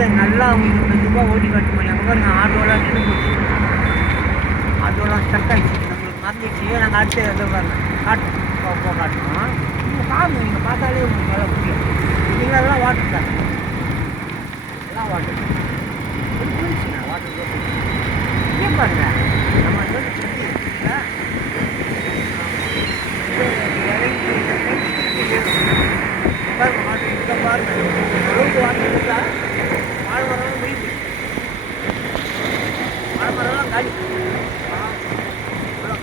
முடியாது நல்லா உங்களுக்கு மெதுவாக ஓட்டி காட்ட முடியும் அங்கே பாருங்க ஆட்டோலாம் நின்று போச்சு. ஆட்டோலாம் ஸ்டக் ஆகிடுச்சு நம்மளுக்கு மறந்துச்சு நாங்கள் அடுத்து எதோ பாருங்க. காட்டு. போக காட்டுறோம் நீங்கள் பாருங்க நீங்கள் பார்த்தாலே உங்களுக்கு நல்லா புரியும் நீங்கள் அதெல்லாம் வாட்டர் தான் எல்லாம் வாட்டர் புரிஞ்சுண்ணா வாட்டர் இங்கே பாருங்க. நம்ம வந்து சுற்றி இருக்குல்ல? பாருங்க வாட்டர் இருக்கா பாருங்க. அளவுக்கு வாட்டர் இருக்கா வாழை மரம் முடியுது வாழை மரம்லாம் காலி எவ்வளோ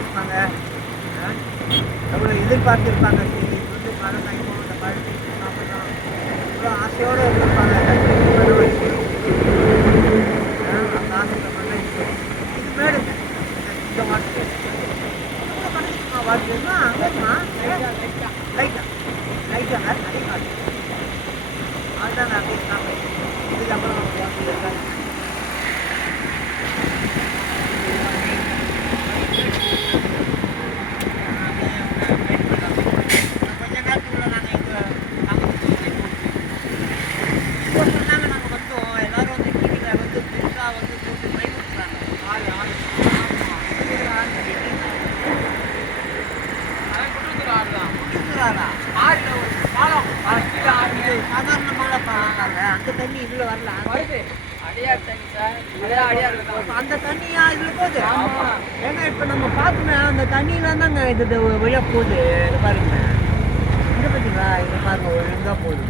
எதிர்பார்த்துருப்பாங்க. அதை எவ்வளோ எதிர்பார்த்துருப்பாங்க சரி இது வந்து மழை காய்க்கும் இந்த பழத்தை சாப்பிடலாம் எவ்வளோ ஆசையோடு இருந்திருப்பாங்க கஷ்டப்பட்டு பண்ண வச்சு ஆ, அந்த ஆசையில் பண்ண வச்சு இது மேடுங்க இந்த வாட்டர் வாட்டர்னா அங்கேம்மா லைட்டாக லைட்டாக லைட்டாக லைட்டாக அதே காட்டு அதுதான் அப்படியே சாப்பிடுறேன் இதுக்கப்புறம் நம்ம வாட்டர் இருக்காது கொஞ்ச நேரத்துக்குள்ள நாங்கள் இங்கே இப்போ சொன்னாங்க நாங்கள் வந்தோம் எல்லாரும் வந்து டிவியில் வந்து பெருசாக வந்து போட்டு பயன்படுத்துகிறாங்க ஆள் ஆள் சாதாரண மழை பாருங்க அந்த தண்ணி இதுல வரல. அந்த தண்ணியா இதுல போகுது? ஏன்னா இப்ப நம்ம பார்த்தோமே அந்த தண்ணியில தாங்க இது வழியா போகுது. இது பாருங்க. இங்க பாத்தீங்களா? இங்க பாருங்க ஒழுங்கா போகுது.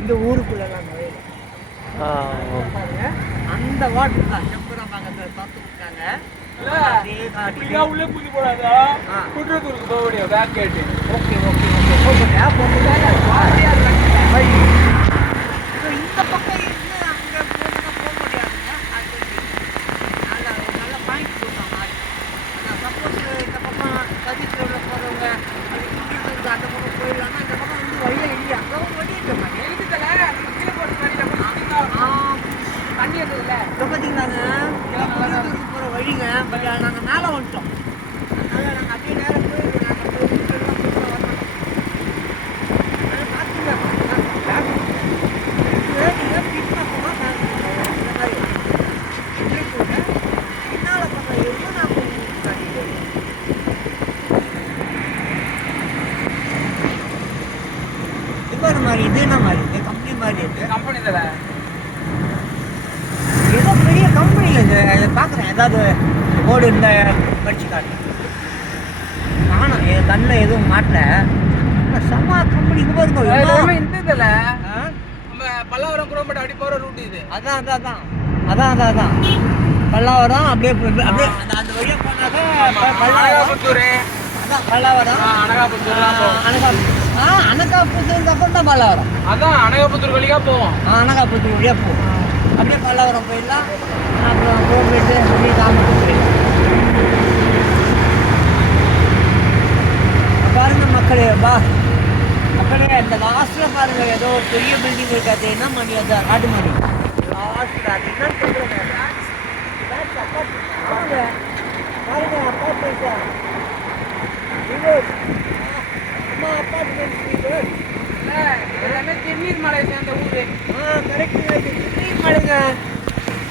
இங்க ஊருக்குள்ள எல்லாம் நுழையுது பாருங்க. அந்த வாட்டர் தான் செம்பரம் பக்கத்துல காட்டி உள்ளே புதி போடாதா. குற்றத்தூருக்கு போக முடியும் பேக் கேட்டு ஓகே ஓகே இந்த பக்கம் இருந்து அங்கே போகணும்னா போக முடியாதுங்க அது நல்ல ஒரு நல்ல பாயிண்ட் கொடுத்தோம் மாதிரி சப்போஸ் இந்த பக்கம் சதீஷ் ரோடில் போகிறவங்க அது குடியிருக்கிறது அந்த பக்கம் போயிடலாம்னா இந்த பக்கம் வந்து வழியே இல்லையா அங்கே ஒரு வழி இருக்க மாதிரி தண்ணி இருந்ததுல இப்போ பார்த்தீங்களாங்க குடியிருக்கிறதுக்கு போகிற வழிங்க பட் நாங்கள் மேலே வந்துட்டோம் அதனால் நாங்கள் அப்படியே நேரம் போயிடுவோம் நாங்கள் போய் வீட்டுலாம் புதுசாக வரணும் அதனால் பார்த்துங்க பேக் நீங்க பின்பக்கமா பாருங்க. இந்த மாதிரி இப்படி போங்க. பின்னால பக்கம் இருக்கும் நான் உங்களுக்கு காட்டிடுவேன். இது ஒரு மாதிரி இது என்ன மாதிரி இது கம்பெனி மாதிரி இருக்கு கம்பெனி தல ஏதோ பெரிய கம்பெனியில் இது இதை பார்க்குறேன் ஏதாவது போர்டு இருந்தால் படிச்சு காட்டுறேன் காணும் என் கண்ணில் எதுவும் மாட்டல. செம்ம கம்பெனி இங்கே பாருங்க எல்லாமே. எவ்வளோ- இந்த தல ஆ? நம்ம பல்லாவரம் குரோம்பேட்டை அப்படி போற ரூட் இது. அதான் அதான் அதான். அதான் அதான் அதான். பல்லாவரம் அப்படியே அப்படியே அந்த வழியாக போனாக்கா ப- பல்லாவரம். அனகாபுத்தூர். அதான் பல்லாவரம். அனகாபுத்தூர்லாம் போவோம். அனகாபுத்தூர். ஆ தான் பல்லாவரம் அதான் அனகாபுத்தூர் வழியா போவோம். அனகாபுத்தூர் வழியாக போகும் அப்படியே பல்லாவரம் போயிடலாம். அப்புறம் கோவிட்டு அப்படியே காமத்தூர் போயிடலாம் பாருங்க மக்களே வா மக்களே அந்த லாஸ்ட்ல பாருங்க ஏதோ ஒரு பெரிய பில்டிங் இருக்காது என்ன மணி? அது ஆடு மணி. லாஸ்ட்ல அது என்ன சொல்றேன் பாருங்க. பாருங்க அப்பார்ட்மெண்ட் அம்மா அப்பார்ட்மெண்ட் எல்லாமே திருநீர் மலை சேர்ந்த ஊரு. ஆ கரெக்ட் திருநீர் மலைங்க.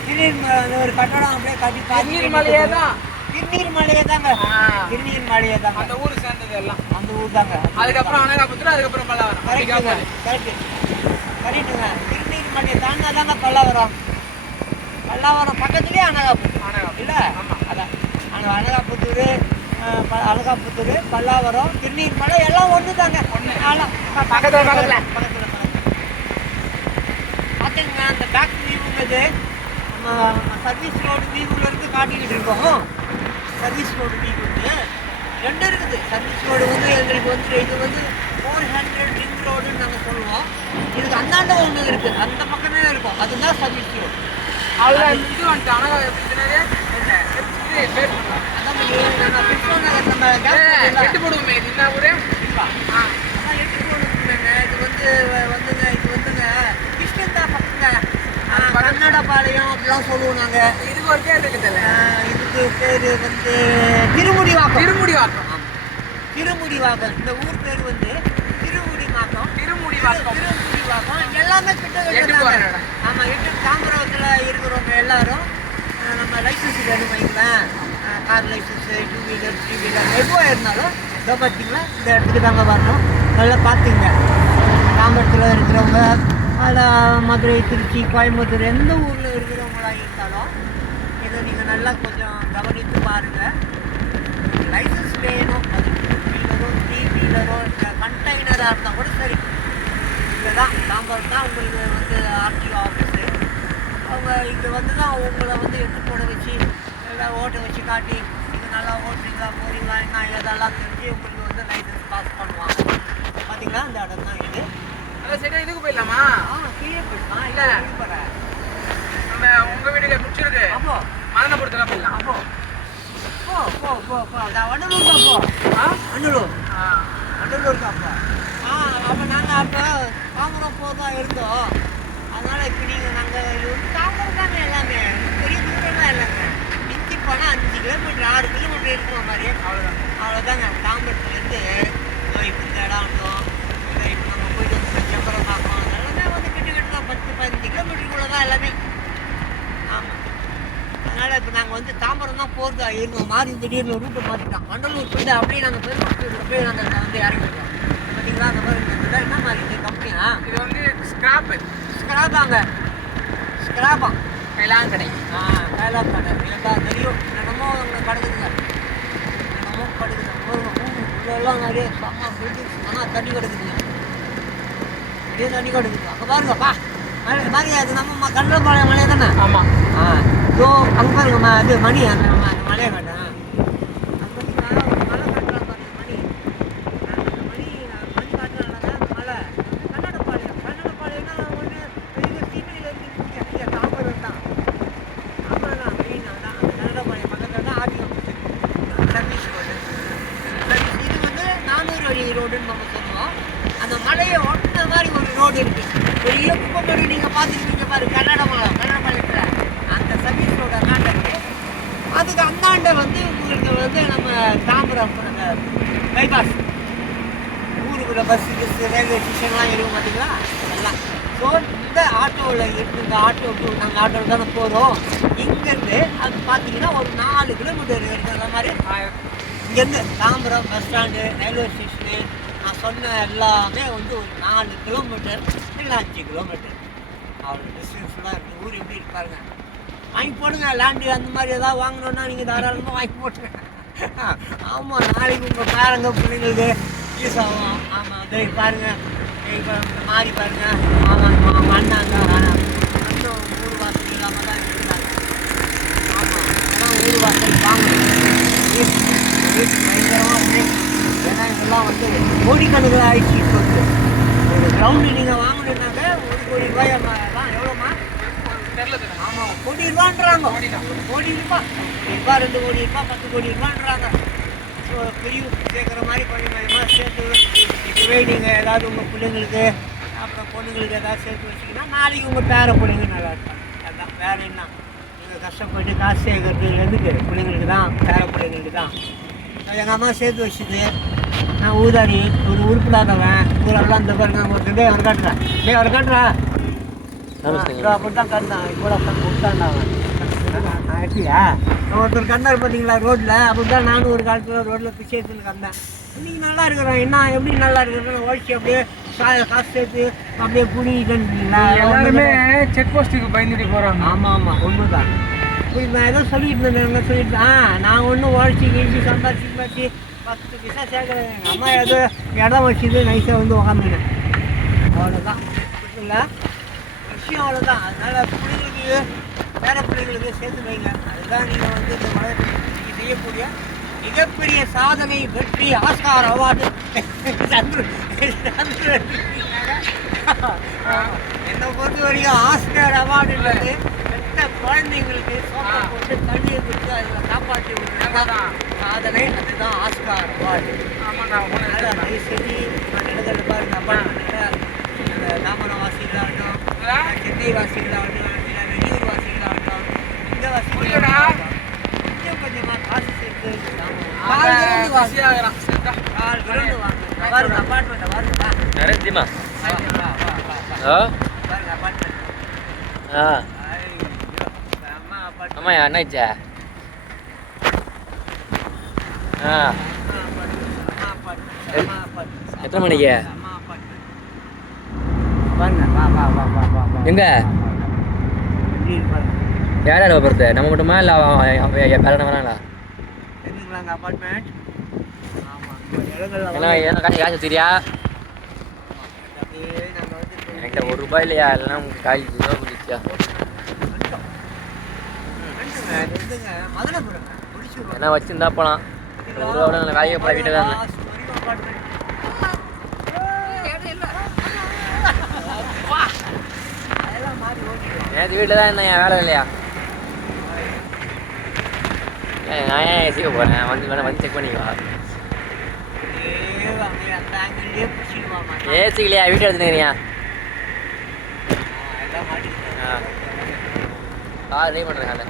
திருநீர் மலை அந்த ஒரு கட்டடம் அப்படியே கட்டி திருநீர் மலையே தான். திருநீர் மலையே தாங்க. திருநீர் மலையே தாங்க. அந்த ஊரு சேர்ந்தது எல்லாம். அந்த ஊர் தாங்க. அதுக்கப்புறம் அனகாபுத்தூர் அதுக்கப்புறம் பல்லாவரம். காப்பாடு. கரெக்ட் கரெக்டுங்க திருநீர் மலையை தாண்டா தாங்க பல்லாவரம். பல்லாவரம் பக்கத்துலேயே அனகாபுத்தூர். அனகாபுத்தூர். இல்லை? ஆமா. அதான். அங்க அனகாபுத்தூர் அனகாபுத்தூர் பல்லாவரம் திருநீர் மலை எல்லாம் ஒன்று தாங்க. பக்கத்துல பக்கத்துல. பக்கத்துல பார்த்துங்க அந்த பேக் வியூங்கிறது நம்ம சர்வீஸ் ரோடு வியூவில் இருந்து காட்டிக்கிட்டு இருக்கோம். சர்வீஸ் ரோடு வியூவுக்கு ரெண்டு இருக்குது. சர்வீஸ் ரோடு வந்து எங்களுக்கு வந்து இது வந்து ஃபோர் ஹண்ட்ரட் ரிங் ரோடுன்னு நாங்கள் சொல்லுவோம். இதுக்கு அந்தாண்ட ஒன்று இருக்குது அந்த பக்கமே இருக்கும். அதுதான் சர்வீஸ் ரோடு இந்த இது வந்துட்டு அனகா எட்டு போடுவோமே. இது என்ன ஊரு எட்டு போடுங்க இது வந்து வந்துங்க இது வந்துங்க. கிருஷ்ணந்தா பக்கங்க. ஆ, கன்னடபாளையம் அப்படிலாம் சொல்லுவோம் நாங்கள் இதுக்கு ஒரு பேர் இருக்குதுல்ல? இதுக்கு பேர் வந்து திருமுடிவாக்கம். திருமுடிவாக்கம். திருமுடிவாக்கம். இந்த ஊர் பேர் வந்து திருமுடிவாக்கம். திருமுடிவாக்கம் திருமுடிவாக்கம். எல்லாமே கிட்ட எட்டு கிட்ட வரேன் ஆமா எட்டு தாம்பரத்தில் இருக்கிறவங்க எல்லாரும் நம்ம லைசன்ஸ் வேணும் வைங்களேன் car license two wheeler three wheeler எப்போ இருந்தாலும் இதோ பார்த்தீங்களா? இந்த இடத்துக்கு தாங்க வரணும். நல்லா பார்த்துங்க. தாம்பரத்தில் இருக்கிறவங்க அதில் மதுரை திருச்சி கோயம்புத்தூர் எந்த ஊரில் இருக்கிறவங்களா இருந்தாலும் இதை நீங்கள் நல்லா கொஞ்சம் கவனித்து பாருங்கள் லைசன்ஸ் வேணும். அது டூ வீலரோ த்ரீ வீலரோ இல்லை கண்டெய்னராக இருந்தால் கூட சரி. தான் தாம்பரம் தான் உங்களுக்கு வந்து ஆர்டிஓ ஆஃபீஸு அவங்க இங்கே வந்து தான் உங்களை வந்து எடுத்து போட வச்சு எல்லாம் ஓட்ட வச்சு காட்டி இது நல்லா ஓட்டுறீங்களா போறீங்களா என்ன இதெல்லாம் தெரிஞ்சு உங்களுக்கு வந்து லைசன்ஸ் பாஸ் பண்ணுவாங்க. பார்த்தீங்களா இந்த இடம் தான் இது. அதான் சரி இதுக்கு போயிடலாமா? ஆ கீழே போயிடலாம். இல்ல. போகிறேன் நம்ம உங்க வீட்டுக்கு முடிச்சிருக்கு அப்போ. மதனபுரத்துக்கு போயிடலாம். அப்போ. போ போ போ போ. நான் வண்டலூர் தான் போ. ஆ? வண்டலூர். ஆ. வண்டலூருக்கு அப்போ ஆ அப்போ நாங்கள் அப்போ தாம்பரம் போதான் இருந்தோம். அதனால் இப்போ நீங்கள் நாங்கள் தாம்பரம் தாங்க எல்லாமே பெரிய தூரம்லாம் இல்லைங்க மிஞ்சி போனால் அஞ்சு கிலோமீட்டர் ஆறு கிலோமீட்டர் இருக்கிற மாதிரி அவ்வளவுதான் அவ்வளோதாங்க தாம்பரத்துலேருந்து இப்போ இந்த இடம் இதை இப்போ நம்ம போயிட்டு வந்து செம்பரம் பார்க்கணும் எல்லாமே வந்து கிட்ட கிட்ட தான் பத்து பதினஞ்சு கிலோமீட்டருக்குள்ளே தான் எல்லாமே. ஆமாம் அதனால் இப்போ நாங்கள் வந்து தாம்பரம் தான் போகிறதா இருந்தோம் மாறி திடீர்னு ரூட்டை மாற்றிட்டோம் வண்டலூர் போயிட்டு அப்படியே நாங்கள் பெருமாள் போய் நாங்கள் வந்து இறங்கிட்டோம் பார்த்தீங்களா அந்த மாதிரி இந்த என்ன மாதிரி இது கம்பெனியா இது வந்து ஸ்கிராப் ஸ்கிராப்பாங்க ஸ்கிராப்பா கைலாங் கடை ஆ கைலாப் கடை இல்லைக்கா தெரியும். என்னமோ அங்கே கிடக்குதுங்க என்னமோ கிடக்குது எல்லாம் உள்ளெல்லாம் நிறைய செம்ம பில்டிங்ஸ் ஆனால் தண்ணி கிடக்குதுங்க நிறைய தண்ணி கிடக்குது அங்கே பாருங்கப்பா மழை மாதிரி அது நம்ம கண்டபாளையம் மலை தானே ஆமாம் ஆ இதோ அங்கே பாருங்க அது மணி அந்த நம்ம அந்த மலையை காட்டேன் அது பார்த்தீங்கன்னா நானூறு ரோடுன்னு நம்ம சொல்லுவோம் அந்த மலையை ஒட்டின மாதிரி ஒரு ரோடு இருக்கு. பெரிய குப்பைப்படி நீங்கள் பார்த்துருப்பீங்க பாரு கன்னட கன்னட கன்னடப்பாளையத்தில் அந்த சர்வீஸ் ரோடு அந்தாண்ட இருக்கு அதுக்கு அந்தாண்ட வந்து உங்களுக்கு வந்து நம்ம தாம்பரம் அந்த பைபாஸ் ஊருக்குள்ள பஸ் பஸ் ரயில்வே ஸ்டேஷன்லாம் இருக்கும் பார்த்தீங்களா? அதெல்லாம் ஸோ இந்த ஆட்டோவில் இருந்து இந்த ஆட்டோ நாங்கள் ஆட்டோவில் தானே போகிறோம் இங்கேருந்து அது பார்த்தீங்கன்னா ஒரு நாலு கிலோமீட்டர் இருக்கிற மாதிரி இங்கேருந்து Tambaram bus stand railway station நான் சொன்ன எல்லாமே வந்து ஒரு நாலு கிலோமீட்டர் இல்லை அஞ்சு கிலோமீட்டர் அவ்வளோ டிஸ்டன்ஸ்லாம் இருக்குது ஊர் எப்படி இருப்பாருங்க வாங்கி போடுங்க லேண்டு அந்த மாதிரி ஏதாவது வாங்கணுன்னா நீங்கள் தாராளமாக வாங்கி போட்டுங்க ஆமாம் நாளைக்கு உங்கள் பேரங்க பிள்ளைங்களுக்கு. யூஸ் ஆகும் ஆமாம் அதே பாருங்க. இப்போ இந்த மாதிரி பாருங்க. ஆமாம் அவங்க அண்ணன் ஆனால் அண்ணன் ஊர் வாசல் இல்லாமல் தான் இருந்தாங்க ஆமாம் ஆனால் ஊர் வாசல். வாங்கணும் பயங்கரமாக ஏன்னா இதெல்லாம் வந்து கோடிக்கணக்கில் ஆயிடுச்சு இப்போ வந்து. ஒரு கிரவுண்டு நீங்கள் வாங்கணுன்னாக்க ஒரு கோடி ரூபாய் தான் எவ்வளோமா ஆமாம் கோடி ரூபான்றாங்க. கோடி தான். கோடி ரூபாய் ரூபாய் ரெண்டு கோடி ரூபாய் பத்து கோடி ரூபான்றாங்க. ஸோ பெரிய சேர்க்குற மாதிரி கொஞ்சம் கொஞ்சமாக சேர்த்து இப்போவே நீங்கள் ஏதாவது உங்கள் பிள்ளைங்களுக்கு அப்புறம் பொண்ணுங்களுக்கு ஏதாவது சேர்த்து வச்சிங்கன்னா நாளைக்கு உங்கள் பேர பிள்ளைங்க நல்லா இருப்பாங்க. அதுதான் வேறு என்ன? நீங்கள் கஷ்டப்பட்டு காசு சேர்க்கறது எதுக்கு பிள்ளைங்களுக்கு தான் பேர பிள்ளைங்களுக்கு தான். எங்கள் அம்மா சேர்த்து வச்சுது நான் ஊதாரி ஒரு உருப்பிடாதவன் ஊரெல்லாம் இந்த பாருங்க ஒரு டே அவர் காட்டுறேன் டே அவர் காட்டுறேன் அப்படித்தான் கண்டான் கூட கொடுத்தாண்டா அவன். ஆட்டியா ஒருத்தர் கண்டார் பார்த்தீங்களா ரோட்டில் அப்படிதான் நானும் ஒரு காலத்தில் ரோட்டில் பிச்சேத்துல கண்டேன் இன்னைக்கு நல்லா இருக்கிறேன் என்ன எப்படி நல்லா இருக்கிறேன் உழைச்சி அப்படியே காசு சேர்த்து அப்படியே புடிக்கிட்டேன்ங்களா எல்லாருமே செக் போஸ்ட்டுக்கு பயந்துட்டு போறாங்க. ஆமாம் ஆமாம் ஒன்று தான் இப்படி நான் ஏதோ சொல்லிட்டு இருந்தேன் சொல்லிட்டு ஆ நான் ஒன்றும் உழைச்சி கிழிச்சி சம்பாதிச்சு மாற்றி பத்து பைசா சேர்க்குறேன். எங்கள் அம்மா ஏதோ இடம் வச்சுட்டு நைஸாக வந்து உக்காந்துனேன் அவ்வளோதான் புரியுங்களா விஷயம் அவ்வளோதான் அதனால் பிள்ளைங்களுக்கு பேர பிள்ளைங்களுக்கு சேர்த்து வைங்க. அதுதான் நீங்கள் வந்து இந்த மழை செய்யக்கூடிய மிகப்பெரிய சாதனை வெற்றி ஆஸ்கார் அவார்டு. சந்துரு என்னை பொறுத்த வரைக்கும் ஆஸ்கார் அவார்டுன்றது பெற்ற குழந்தைங்களுக்கு சோப்பை போட்டு தண்ணியை கொடுத்து அதில் காப்பாற்றி விடுறாங்க? சாதனை அதுதான் ஆஸ்கார் அவார்டு. அதனால தயவு செஞ்சு பாருங்க அப்பார்ட்மெண்ட்டில் அந்த தாமரம் வாசிகளாகட்டும்? சென்னை வாசிகளாகட்டும் இல்லை வெளியூர் வாசிகளாகட்டும் இந்த. வாசிகளாகட்டும் இன்னும் கொஞ்சமாக காசு சேர்த்து கால் கிரவுண்டு வாங்க. பாருங்க அப்பார்ட்மெண்ட்டை பாருங்க. வா. நரேந்திமா பாருங்க அப்பார்ட்மெண்ட் ஆ. ஆமாம் என்னாச்சா? ஆ. எத்தனை மணிக்கு? எங்க? யார் யார் போகிறது நம்ம மட்டுமா இல்லை வேலை வராங்களா? காசு தெரியா என்கிட்ட ஒரு ரூபாய் இல்லையா? இல்லைன்னா உங்களுக்கு காலேஜ் ரூபா என்ன வச்சுருந்தா போகலாம் ஒரு ரூபா வேலைக்கு போகிற வீட்டில் தான் இருந்தேன். வீட்டில் தான் என்ன என் வேலை இல்லையா? நான் ஏன் ஏசிக்க போகிறேன் வந்து வேணா வந்து செக் பண்ணிக்கவா ஏசி இல்லையா? வீட்டில் எடுத்துனுக்கிறியா? கார் ரெடி பண்ணுறேன் காலை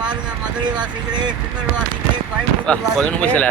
பாருங்க மதுரை வாசிகளே திருநெல் வாசிகளே. கோயம்புத்தூர் வாசிகளே?